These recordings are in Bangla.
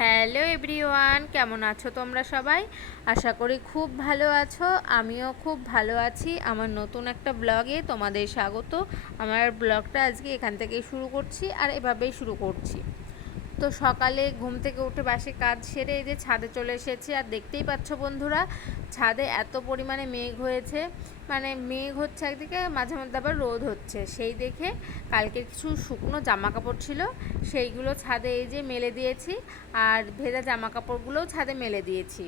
হ্যালো এভরিওয়ান, কেমন আছো তোমরা সবাই? আশা করি খুব ভালো আছো। আমিও খুব ভালো আছি। আমার নতুন একটা ব্লগে তোমাদের স্বাগত। আমার ব্লগটা আজকে এখান থেকেই শুরু করছি আর এভাবেই শুরু করছি। তো সকালে ঘুম থেকে উঠে বাসি কাজ সেরে এই যে ছাদে চলে এসেছি। আর দেখতেই পাচ্ছ বন্ধুরা, ছাদে এত পরিমাণে মেঘ হয়েছে, মানে মেঘ হচ্ছে একদিকে, মাঝে মধ্যে আবার রোদ হচ্ছে। সেই দেখে কালকে কিছু শুকনো জামা কাপড় ছিল, সেইগুলো ছাদে এই যে মেলে দিয়েছি। আর ভেজা জামা কাপড়গুলোও ছাদে মেলে দিয়েছি।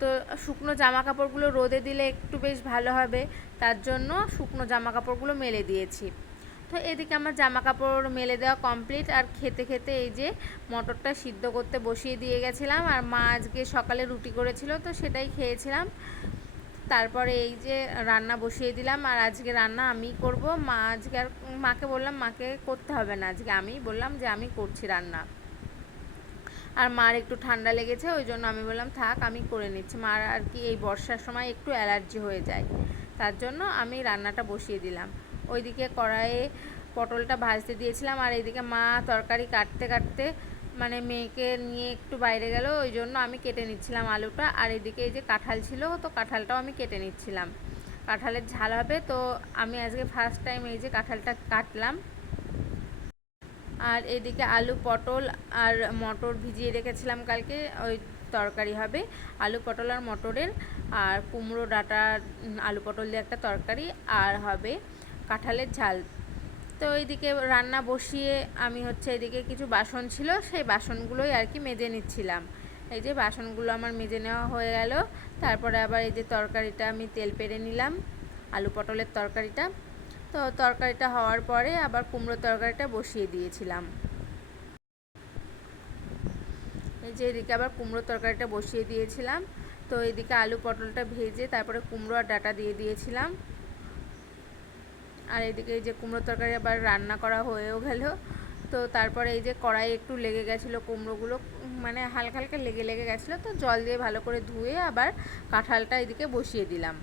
তো শুকনো জামা কাপড়গুলো রোদে দিলে একটু বেশ ভালো হবে, তার জন্য শুকনো জামা কাপড়গুলো মেলে দিয়েছি। তো এদিকে আমার জামা কাপড় মেলে দেওয়া কমপ্লিট। আর খেতে খেতে এই যে মটরটা সিদ্ধ করতে বসিয়ে দিয়ে গেছিলাম। আর মা আজকে সকালে রুটি করেছিল, তো সেটাই খেয়েছিলাম। তারপরে এই যে রান্না বসিয়ে দিলাম। আর আজকে রান্না আমিই করব। মা আজকে, আর মাকে বললাম মাকে করতে হবে না, আজকে আমিই বললাম যে আমি করছি রান্না। আর মার একটু ঠান্ডা লেগেছে, ওই জন্য আমি বললাম থাক আমি করে নিচ্ছি। মার আর কি এই বর্ষার সময় একটু অ্যালার্জি হয়ে যায়, তার জন্য আমি রান্নাটা বসিয়ে দিলাম। ওইদিকে কড়াইয়ে পটলটা ভাজতে দিয়েছিলাম। আর এইদিকে মা তরকারি কাটতে কাটতে মানে মেয়েকে নিয়ে একটু বাইরে গেল, ওই জন্য আমি কেটে নিচ্ছিলাম আলুটা। আর এদিকে এই যে কাঁঠাল ছিল, তো কাঁঠালটাও আমি কেটে নিচ্ছিলাম। কাঁঠালের ঝাল হবে, তো আমি আজকে ফার্স্ট টাইম এই যে কাঁঠালটা কাটলাম। আর এদিকে আলু পটল আর মটর ভিজিয়ে রেখেছিলাম কালকে, ওই তরকারি হবে আলু পটল আর মটরের। আর কুমড়ো ডাঁটা আলু পটল দিয়ে একটা তরকারি, আর হবে কাঁঠালের ঝাল। তো এইদিকে রান্না বসিয়ে আমি হচ্ছে এদিকে কিছু বাসন ছিল, সেই বাসনগুলোই আর কি মেজে নিচ্ছিলাম। এই যে বাসনগুলো আমার মেজে নেওয়া হয়ে গেল। তারপরে আবার এই যে তরকারিটা আমি তেল পেড়ে নিলাম, আলু পটলের তরকারিটা। তো তরকারিটা হওয়ার পরে আবার কুমড়ো তরকারিটা বসিয়ে দিয়েছিলাম। এই যে এদিকে আবার কুমড়ো তরকারিটা বসিয়ে দিয়েছিলাম। তো এদিকে আলু পটলটা ভেজে তারপরে কুমড়ো আর ডাঁটা দিয়ে দিয়েছিলাম। আর এদিকে এই যে কুমড়ো তরকারি আবার রান্না করা হয়েও গেল। তো তারপরে এই যে কড়াই একটু লেগে গেছিলো, কুমড়োগুলো মানে হালকা হালকা লেগে লেগে গেছিলো, তো জল দিয়ে ভালো করে ধুয়ে আবার কাঁঠালটা এদিকে বসিয়ে দিলাম।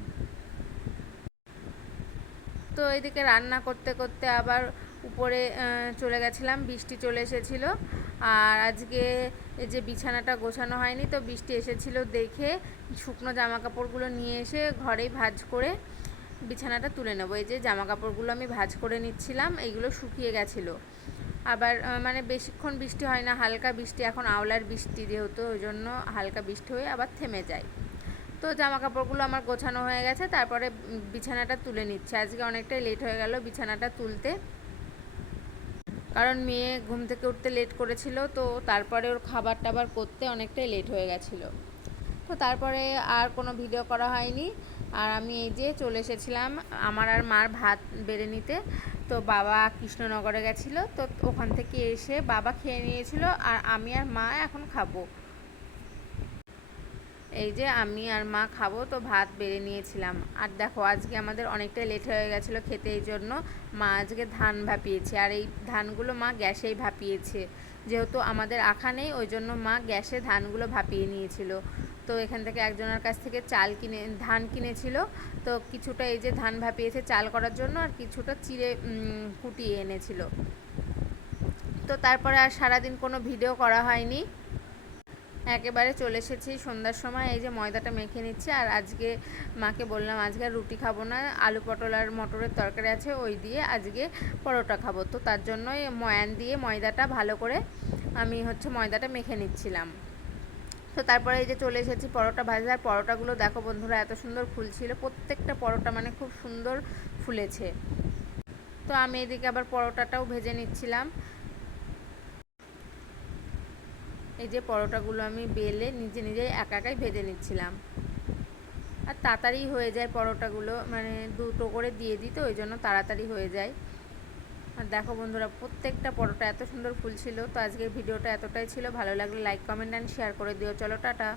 তো এদিকে রান্না করতে করতে আবার উপরে চলে গেছিলাম, বৃষ্টি চলে এসেছিলো। আর আজকে এই যে বিছানাটা গোছানো হয়নি, তো বৃষ্টি এসেছিলো দেখে শুকনো জামা কাপড়গুলো নিয়ে এসে ঘরেই ভাঁজ করে বিছানাটা তুলে নেবো। এই যে জামা কাপড়গুলো আমি ভাঁজ করে নিচ্ছিলাম, এইগুলো শুকিয়ে গেছিলো। আবার মানে বেশিক্ষণ বৃষ্টি হয় না, হালকা বৃষ্টি, এখন আওলার বৃষ্টি যেহেতু, ওই জন্য হালকা বৃষ্টি হয়ে আবার থেমে যায়। তো জামা কাপড়গুলো আমার গোছানো হয়ে গেছে, তারপরে বিছানাটা তুলে নিচ্ছে। আজকে অনেকটাই লেট হয়ে গেল বিছানাটা তুলতে, কারণ মেয়ে ঘুম থেকে উঠতে লেট করেছিল, তো তারপরে ওর খাবার টাবার করতে অনেকটাই লেট হয়ে গেছিলো। তো তারপরে আর কোনো ভিডিও করা হয়নি। আর আমি এই যে চলে এসেছিলাম আমার আর মার ভাত বেড়ে নিতে। তো বাবা কৃষ্ণনগরে গেছিলো, তো ওখান থেকে এসে বাবা খেয়ে নিয়েছিল, আর আমি আর মা এখন খাবো। এই যে আমি আর মা খাবো, তো ভাত বেড়ে নিয়েছিলাম। আর দেখো আজকে আমাদের অনেকটাই লেট হয়ে গেছিলো খেতে, এই জন্য মা আজকে ধান ভাপিয়েছে। আর এই ধানগুলো মা গ্যাসেই ভাপিয়েছে, যেহেতু আমাদের আখা নেই, ওই জন্য মা গ্যাসে ধানগুলো ভাপিয়ে নিয়েছিল। তো এখান থেকে একজনের কাছ থেকে ধান কিনেছিল, তো কিছুটা এই যে ধান ভাপিয়েছে চাল করার জন্য, আর কিছুটা চিড়ে কুটিয়ে এনেছিল। তো তারপরে আর সারাদিন কোনো ভিডিও করা হয়নি, একেবারে চলে এসেছি সন্ধ্যার সময়। এই যে ময়দাটা মেখে নিচ্ছে। আর আজকে মাকে বললাম আজকে আর রুটি খাবো না, আলু পটল আর মটরের তরকারি আছে, ওই দিয়ে আজকে পরোটা খাবো। তো তার জন্যই ময়ান দিয়ে ময়দাটা ভালো করে আমি হচ্ছে ময়দাটা মেখে নিচ্ছিলাম। তো তারপরে এই যে চলে এসেছি পরোটা ভাজতে। আর পরোটাগুলো দেখো বন্ধুরা এত সুন্দর ফুলছিল, প্রত্যেকটা পরোটা মানে খুব সুন্দর ফুলেছে। তো আমি এদিকে আবার পরোটাটাও ভেজে নিচ্ছিলাম। এই যে পরোটাগুলো আমি বেলে নিজে নিজেই একা একাই ভেজে নিচ্ছিলাম। আর তাড়াতাড়ি হয়ে যায় পরোটাগুলো, মানে দুটো করে দিয়ে দিই, তো ওই জন্য তাড়াতাড়ি হয়ে যায়। আর দেখো বন্ধুরা প্রত্যেকটা পরোটা এত সুন্দর ফুল ছিল। তো আজকের ভিডিওটা এতটাই ছিল, ভালো লাগলে লাইক কমেন্ট অ্যান্ড শেয়ার করে দিও। চলো টাটা।